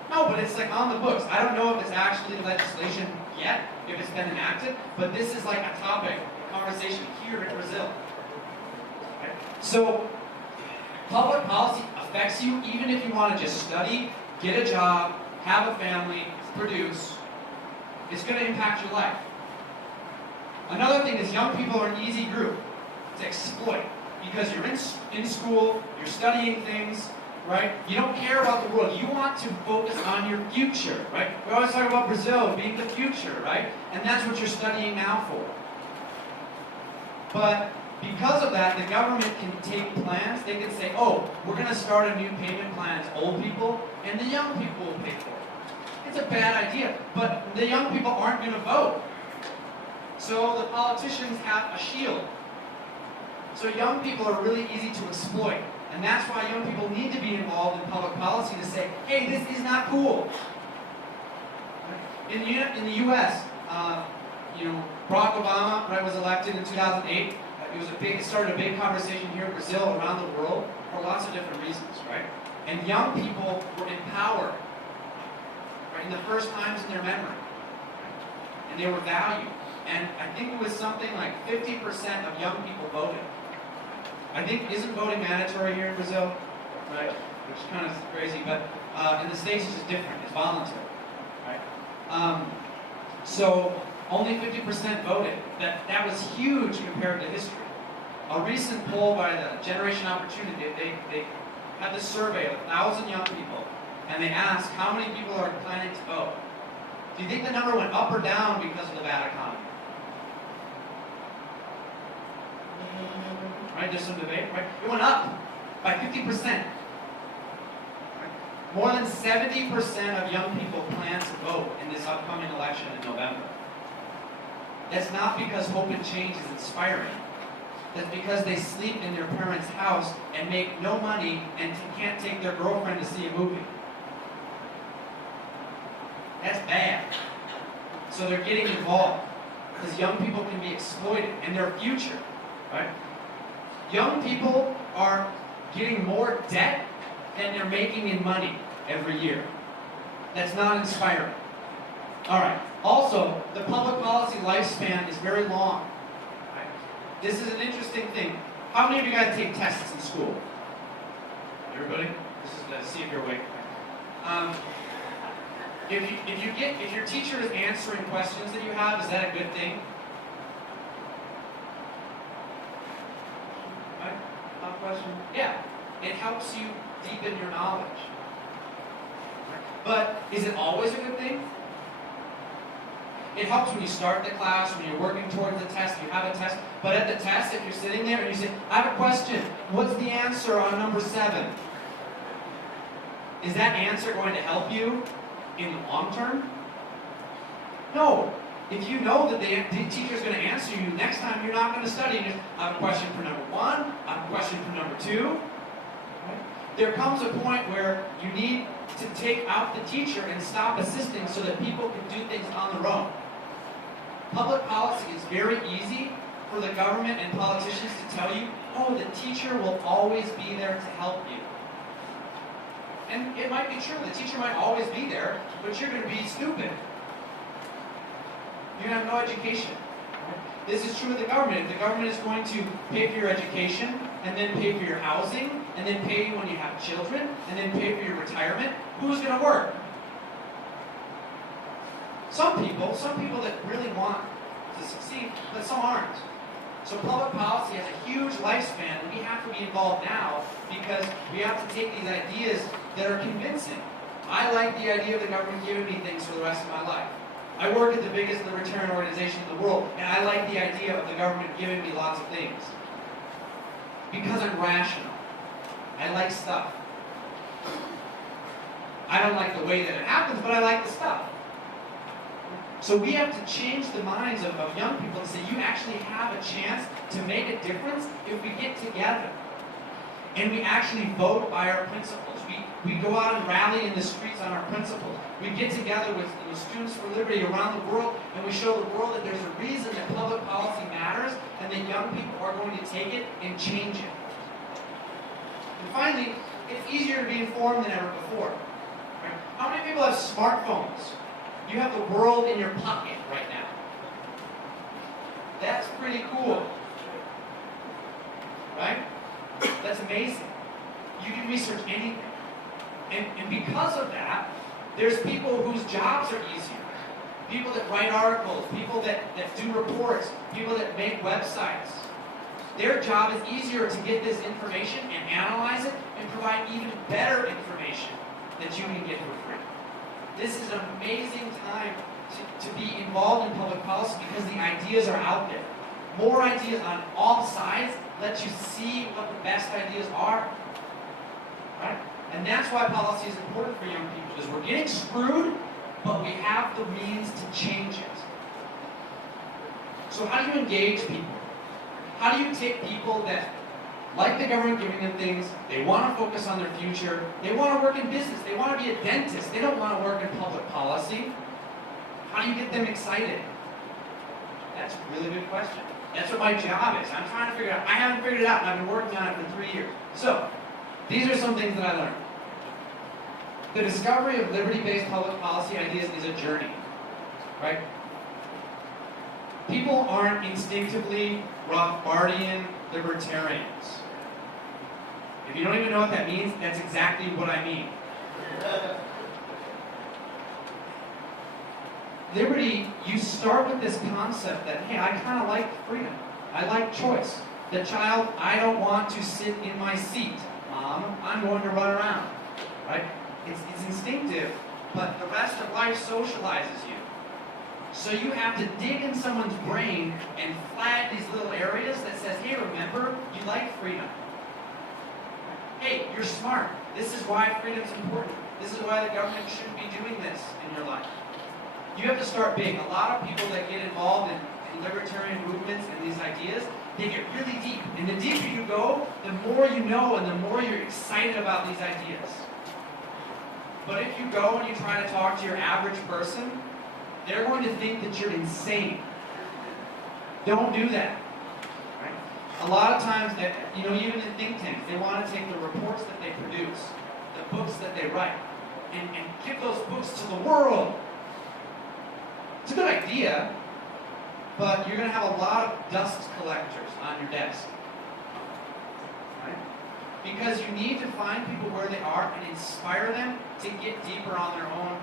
No, but it's like on the books. I don't know if it's actually legislation yet, if it's been enacted, but this is like a topic, a conversation here in Brazil. Right? So, public policy affects you even if you want to just study, get a job, have a family, produce. It's going to impact your life. Another thing is young people are an easy group to exploit because you're in school, you're studying things, right? You don't care about the world. You want to focus on your future, right? We always talk about Brazil being the future, right? And that's what you're studying now for. But because of that, the government can take plans. They can say, oh, we're going to start a new payment plan as old people, and the young people will pay for it. It's a bad idea, but the young people aren't going to vote. So the politicians have a shield. So young people are really easy to exploit. And that's why young people need to be involved in public policy to say, hey, this is not cool. In the U.S., Barack Obama, right, was elected in 2008. It started a big conversation here in Brazil, around the world, for lots of different reasons, right? And young people were empowered, right, in the first times in their memory. And they were valued. And I think it was something like 50% of young people voted. I think, isn't voting mandatory here in Brazil? Right? Which is kind of crazy, but in the States it's just different. It's voluntary. Right? So only 50% voted. That was huge compared to history. A recent poll by the Generation Opportunity, they had this survey of 1,000 young people, and they asked how many people are planning to vote. Do you think the number went up or down because of the bad economy? Right, there's some debate, right? It went up by 50%. Right? More than 70% of young people plan to vote in this upcoming election in November. That's not because hope and change is inspiring. That's because they sleep in their parents' house and make no money and can't take their girlfriend to see a movie. That's bad. So they're getting involved because young people can be exploited in their future, right? Young people are getting more debt than they're making in money every year. That's not inspiring. All right. Also, the public policy lifespan is very long. Right? This is an interesting thing. How many of you guys take tests in school? Everybody? This is to see if you're awake. If your teacher is answering questions that you have, is that a good thing? Right? Not a question? Yeah. It helps you deepen your knowledge. But is it always a good thing? It helps when you start the class, when you're working towards the test, you have a test. But at the test, if you're sitting there and you say, I have a question, what's the answer on number 7? Is that answer going to help you in the long term? No. If you know that the teacher's going to answer you next time, you're not going to study. I have a question for number 1, I have a question for number 2. Right? There comes a point where you need to take out the teacher and stop assisting so that people can do things on their own. Public policy is very easy for the government and politicians to tell you, oh, the teacher will always be there to help you. And it might be true, the teacher might always be there, but you're going to be stupid. You're going to have no education. This is true with the government. If the government is going to pay for your education, and then pay for your housing, and then pay you when you have children, and then pay for your retirement, who's going to work? Some people that really want to succeed, but some aren't. So public policy has a huge lifespan, and we have to be involved now because we have to take these ideas that are convincing. I like the idea of the government giving me things for the rest of my life. I work at the biggest libertarian organization in the world, and I like the idea of the government giving me lots of things. Because I'm rational. I like stuff. I don't like the way that it happens, but I like the stuff. So we have to change the minds of young people and say, you actually have a chance to make a difference if we get together. And we actually vote by our principles. We go out and rally in the streets on our principles. We get together with Students for Liberty around the world, and we show the world that there's a reason that public policy matters, and that young people are going to take it and change it. And finally, it's easier to be informed than ever before. Right? How many people have smartphones? You have the world in your pocket right now. That's pretty cool. Right? That's amazing. You can research anything. And because of that, there's people whose jobs are easier. People that write articles, people that do reports, people that make websites. Their job is easier to get this information and analyze it and provide even better information that you can get for free. This is an amazing time to be involved in public policy because the ideas are out there. More ideas on all sides let you see what the best ideas are. Right? And that's why policy is important for young people, because we're getting screwed, but we have the means to change it. So how do you engage people? How do you take people that like the government giving them things, they want to focus on their future, they want to work in business, they want to be a dentist, they don't want to work in public policy. How do you get them excited? That's a really good question. That's what my job is. I'm trying to figure it out. I haven't figured it out, and I've been working on it for 3 years. So, these are some things that I learned. The discovery of liberty-based public policy ideas is a journey, right? People aren't instinctively Rothbardian libertarians. If you don't even know what that means, that's exactly what I mean. Liberty, you start with this concept that, hey, I kind of like freedom. I like choice. The child, I don't want to sit in my seat. Mom, I'm going to run around. Right? It's instinctive, but the rest of life socializes you. So you have to dig in someone's brain and flag these little areas that says, hey, remember, you like freedom. Hey, you're smart. This is why freedom's important. This is why the government shouldn't be doing this in your life. You have to start big. A lot of people that get involved in libertarian movements and these ideas, they get really deep. And the deeper you go, the more you know and the more you're excited about these ideas. But if you go and you try to talk to your average person, they're going to think that you're insane. Don't do that. Right? A lot of times, even in think tanks, they want to take the reports that they produce, the books that they write, and give those books to the world. It's a good idea, but you're going to have a lot of dust collectors on your desk. Right? Because you need to find people where they are and inspire them to get deeper on their own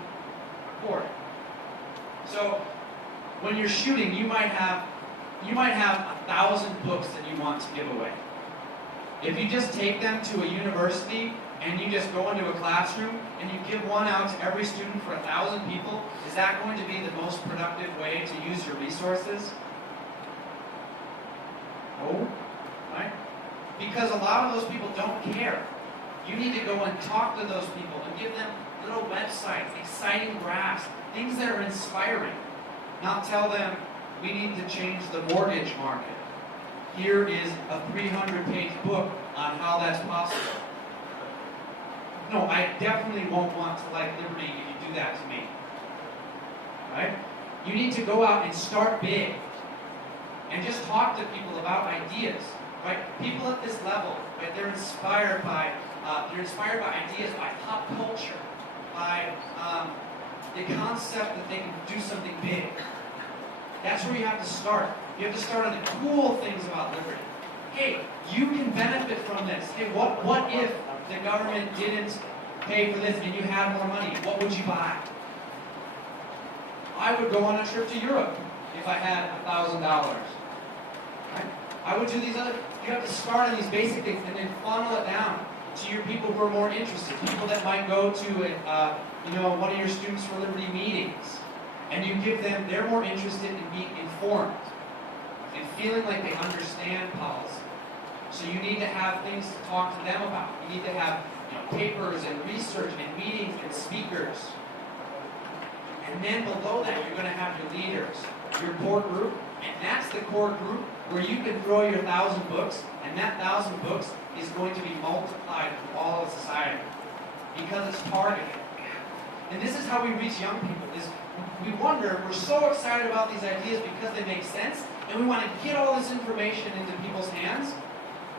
accord. So, when you're shooting, you might have 1,000 books that you want to give away. If you just take them to a university and you just go into a classroom and you give one out to every student for 1,000 people, is that going to be the most productive way to use your resources? No, right? Because a lot of those people don't care. You need to go and talk to those people and give them little websites, exciting graphs, things that are inspiring. Not tell them, we need to change the mortgage market. Here is a 300-page book on how that's possible. no, I definitely won't want to like liberty if you do that to me. Right? You need to go out and start big. And just talk to people about ideas. Right? People at this level, right, they're inspired by ideas, by pop culture, by the concept that they can do something big. That's where you have to start. You have to start on the cool things about liberty. Hey, you can benefit from this. Hey, what if the government didn't pay for this and you had more money? What would you buy? I would go on a trip to Europe if I had $1,000. Right? I would do these other. You have to start on these basic things and then funnel it down to your people who are more interested. People that might go to one of your Students for Liberty meetings, and you give them. They're more interested in being informed and feeling like they understand policy. So you need to have things to talk to them about. You need to have papers and research and meetings and speakers. And then below that, you're going to have your leaders, your core group, and that's the core group where you can throw your 1,000 books, and that 1,000 books is going to be multiplied through all of society because it's targeted. And this is how we reach young people. We wonder, we're so excited about these ideas because they make sense, and we want to get all this information into people's hands,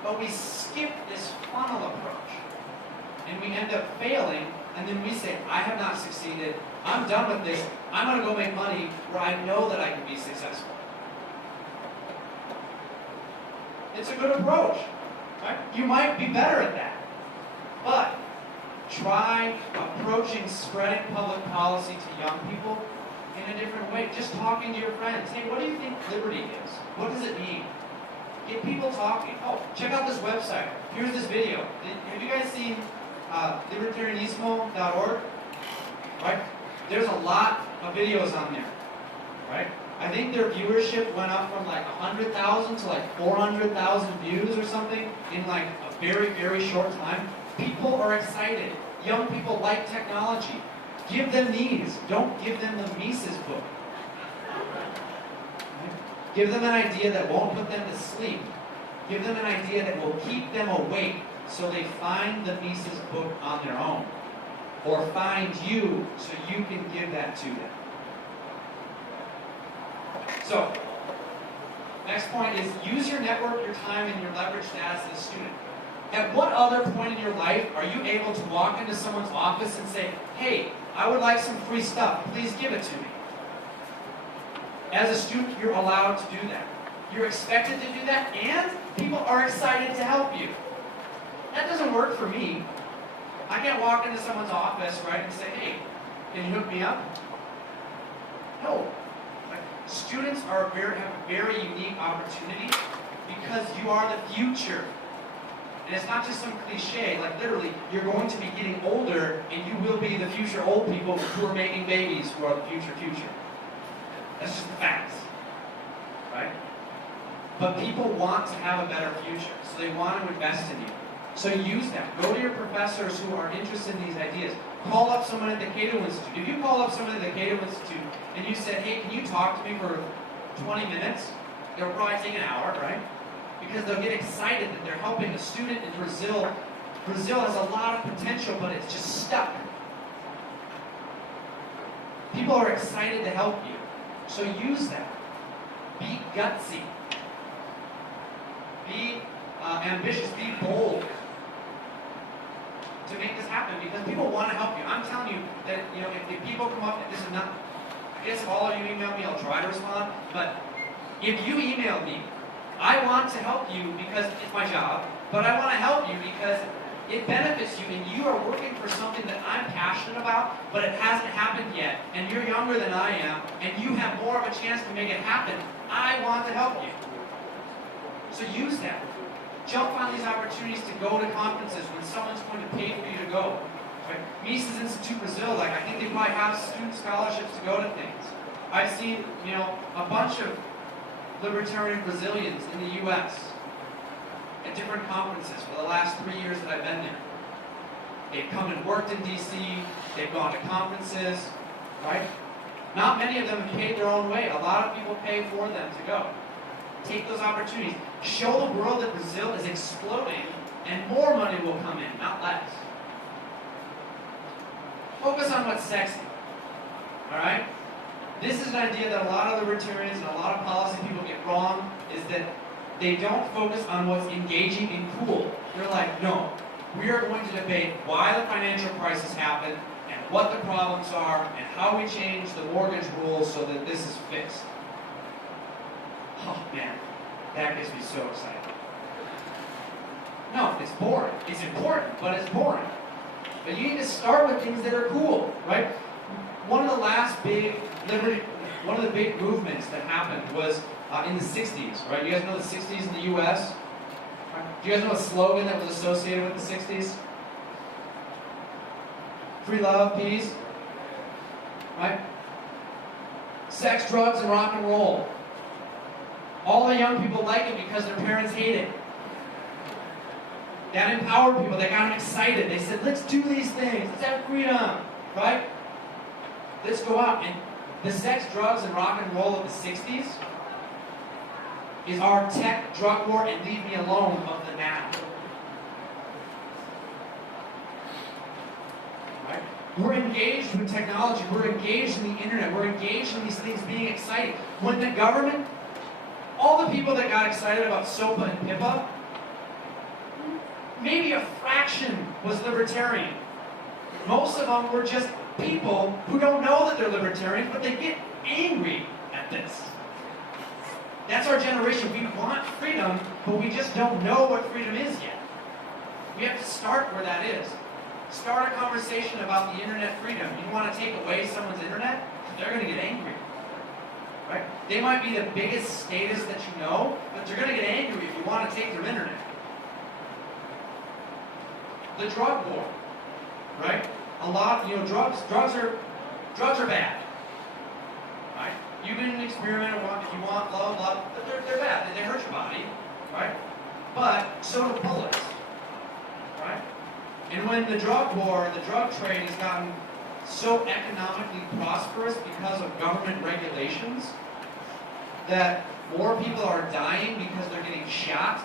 but we skip this funnel approach. And we end up failing, and then we say, I have not succeeded, I'm done with this, I'm going to go make money where I know that I can be successful. It's a good approach. Right? You might be better at that. But try approaching spreading public policy to young people in a different way. Just talking to your friends. Hey, what do you think liberty is? What does it mean? Get people talking. Oh, check out this website. Here's this video. Have you guys seen libertarianismo.org? Right? There's a lot of videos on there. Right? I think their viewership went up from like 100,000 to like 400,000 views or something in like a very, very short time. People are excited. Young people like technology. Give them these. Don't give them the Mises book. Give them an idea that won't put them to sleep. Give them an idea that will keep them awake so they find the Mises book on their own. Or find you so you can give that to them. So, next point is use your network, your time, and your leverage status as a student. At what other point in your life are you able to walk into someone's office and say, hey, I would like some free stuff, please give it to me? As a student, you're allowed to do that. You're expected to do that, and people are excited to help you. That doesn't work for me. I can't walk into someone's office, right, and say, hey, can you hook me up? No. Students have a very unique opportunity because you are the future. And it's not just some cliche, like literally, you're going to be getting older and you will be the future old people who are making babies who are the future. That's just the facts. Right? But people want to have a better future, so they want to invest in you. So use that. Go to your professors who are interested in these ideas. Call up someone at the Cato Institute. If you call up someone at the Cato Institute and you said, hey, can you talk to me for 20 minutes? It'll probably take an hour, right? Because they'll get excited that they're helping a student in Brazil. Brazil has a lot of potential, but it's just stuck. People are excited to help you. So use that. Be gutsy. Be ambitious. Be bold. To make this happen, because people want to help you. I'm telling you that, if people come up, and this is not, I guess if all of you email me, I'll try to respond, but if you email me, I want to help you because it's my job, but I want to help you because it benefits you and you are working for something that I'm passionate about, but it hasn't happened yet, and you're younger than I am, and you have more of a chance to make it happen. I want to help you. So use that. Jump on these opportunities to go to conferences when someone's going to pay for you to go. Right? Mises Institute Brazil, I think they probably have student scholarships to go to things. I've seen, a bunch of libertarian Brazilians in the U.S. at different conferences for the last 3 years that I've been there. They've come and worked in D.C., they've gone to conferences, right? Not many of them have paid their own way. A lot of people pay for them to go. Take those opportunities. Show the world that Brazil is exploding and more money will come in, not less. Focus on what's sexy. All right? This is an idea that a lot of libertarians and a lot of policy people get wrong, is that they don't focus on what's engaging and cool. They're like, no, we are going to debate why the financial crisis happened and what the problems are and how we change the mortgage rules so that this is fixed. Oh man, that gets me so excited. No, it's boring. It's important, but it's boring. But you need to start with things that are cool, right? One of the big movements that happened was in the 60s, right? You guys know the 60s in the U.S.? Do you guys know a slogan that was associated with the 60s? Free love, peace, right? Sex, drugs, and rock and roll. All the young people like it because their parents hate it. That empowered people, they got them excited. They said, let's do these things, let's have freedom, right? Let's go out. And the sex, drugs, and rock and roll of the 60s is our tech, drug war, and leave me alone of the now. Right? We're engaged with technology, we're engaged in the internet, we're engaged in these things being exciting. When the government, all the people that got excited about SOPA and PIPA, maybe a fraction was libertarian. Most of them were just people who don't know that they're libertarians, but they get angry at this. That's our generation. We want freedom, but we just don't know what freedom is yet. We have to start where that is. Start a conversation about the internet freedom. You want to take away someone's internet? They're going to get angry. Right? They might be the biggest status that you know, but they're going to get angry if you want to take their internet. The drug war, right? A lot, drugs are bad, right? You can experiment if you want, blah, blah, but they're bad. They hurt your body, right? But so do bullets, right? And when the drug war, the drug trade has gotten so economically prosperous because of government regulations that more people are dying because they're getting shot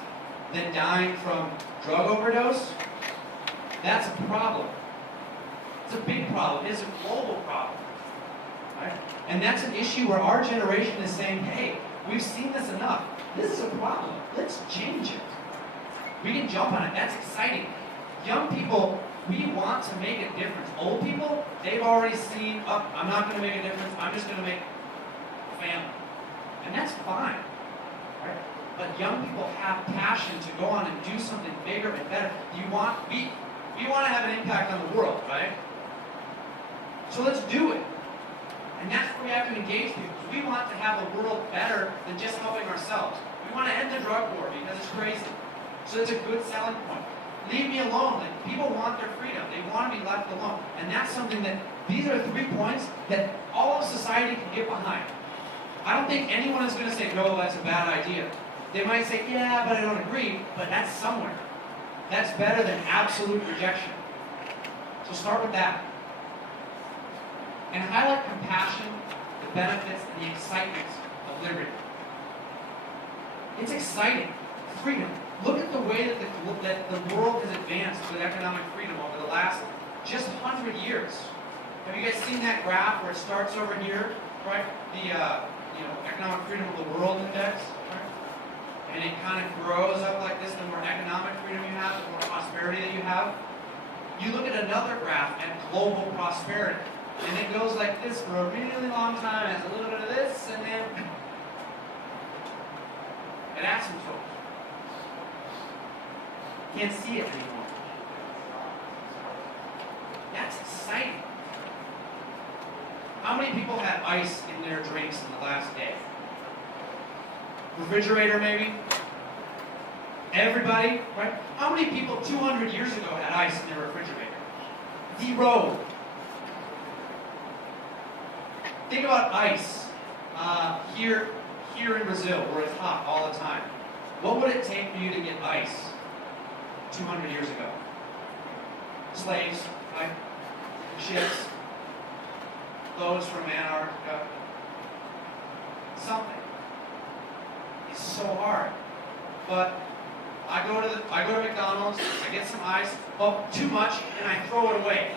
than dying from drug overdose, that's a problem. It's a big problem. It's a global problem. Right? And that's an issue where our generation is saying, hey, we've seen this enough. This is a problem. Let's change it. We can jump on it. That's exciting. Young people, we want to make a difference. Old people, they've already seen, oh, I'm not going to make a difference. I'm just going to make a family. And that's fine. Right? But young people have passion to go on and do something bigger and better. We want to have an impact on the world, right? So let's do it. And that's where we have to engage people. We want to have a world better than just helping ourselves. We want to end the drug war because it's crazy. So it's a good selling point. Leave me alone. Like, people want their freedom. They want to be left alone. And that's something that, these are 3 points that all of society can get behind. I don't think anyone is going to say, no, that's a bad idea. They might say, yeah, but I don't agree, but that's somewhere. That's better than absolute rejection. So start with that. And highlight compassion, the benefits, and the excitement of liberty. It's exciting. Freedom. Look at the way that the world has advanced with economic freedom over the last just 100 years. Have you guys seen that graph where it starts over here, right? The economic freedom of the world index, right? And it kind of grows up like this. The more economic freedom you have, the more prosperity that you have. You look at another graph at global prosperity, and it goes like this for a really long time. It has a little bit of this, and then it asymptotes. Can't see it anymore. That's exciting. How many people had ice in their drinks in the last day? Refrigerator, maybe? Everybody, right? How many people 200 years ago had ice in their refrigerator? 0. Think about ice here in Brazil, where it's hot all the time. What would it take for you to get ice 200 years ago? Slaves, right? Ships, those from Antarctica. Something. It's so hard. But I go to McDonald's, I get some ice, oh, too much, and I throw it away.